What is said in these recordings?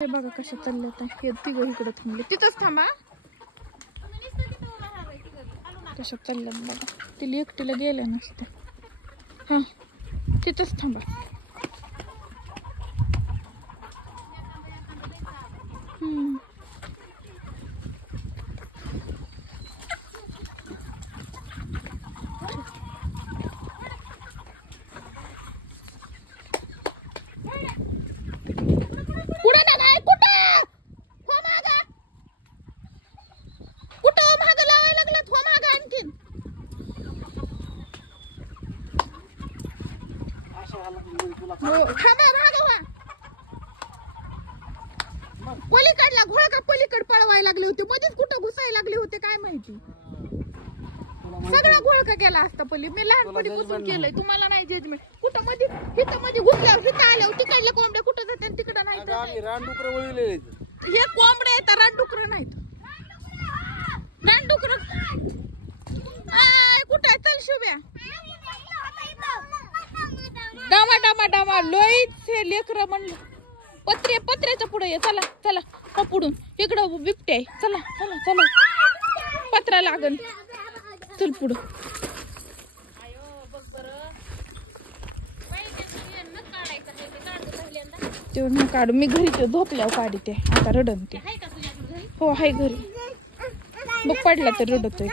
हे बघा कशा चालल्यात हे तिघं इकडे थांबले. तिथंच थांबा. कशा चालल्यात बघा. तिला एकटीला गेल्या नसते. हा तिथंच थांबा. पलीकडला घोळ का पलीकड पळवायला लागले होते. मध्येच कुठं घुसायला लागले होते काय माहिती. सगळा घोळ का केला असता पली. मी लहानपणीपासून केलंय. तुम्हाला नाही जजमेंट. कुठं मध्ये हिथं मध्ये घुसल्यावर हिथं आल्यावर तिकडले कोंबडे कुठं जाते तिकडं नाही. रानडुकर वळले हे कोंबडे आहेत रानडुकर नाहीत. रानडुकर कुठं आहे. चल शुभ्या. डामा डामा डामा लोईच हे लेकर म्हणलं. पत्र्याच्या पुढे ये. चला चला हो पुढून. इकडं बिबटे आहे. चला चला चला. पत्रा लागन. चल पुढं. तेव्हा नाही काढू. मी घरी ते झोपल्यावर काढी ते. आता रडन ते. हो हाय घरी. मग पडला तर रडतोय.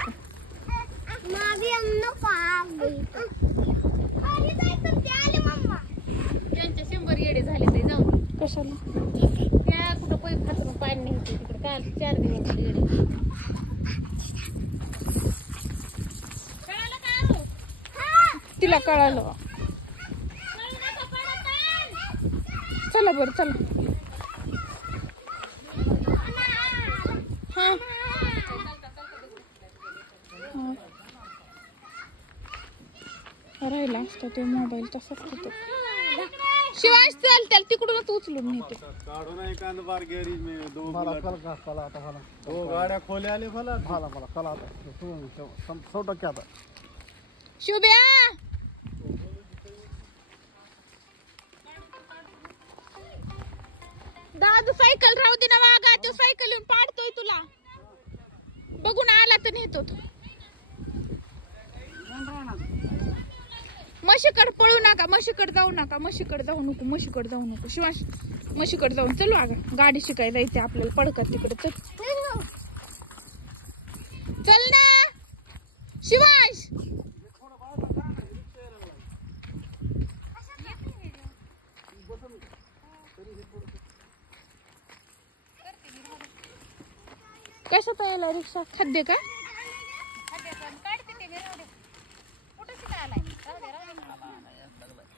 त्यांच्या 100 येडे झाले ते जाऊन. कशाला त्या कुठं पैप हातून पाणी नाही होते तिकडे. काल 4 दिवस झाले येडे. कळालं का? तिला कळालं. चला बरं चला. हा राहिला असता ते मोबाईल तसाच होतो. शिवाय चल त्याला तिकडूनच उचलून नेते. गाड्या खोल्या आले मला शुभ्या दादू सायकल राहू दे ना वागा. तो सायकल येऊन पाडतोय तुला. बघून आला तर नेतो. म्हशीकडे पळू नका. म्हशीकडे जाऊ नका. म्हशीकडे जाऊ नको. म्हशीकडे जाऊ नको. शिवाश म्हशीकडे जाऊन चलू अगं. गाडी शिकाय जायचंय आपल्याला. पडकत तिकडे. चल चल ना शिवाश. कशात यायला रिक्षा. खाद्य का.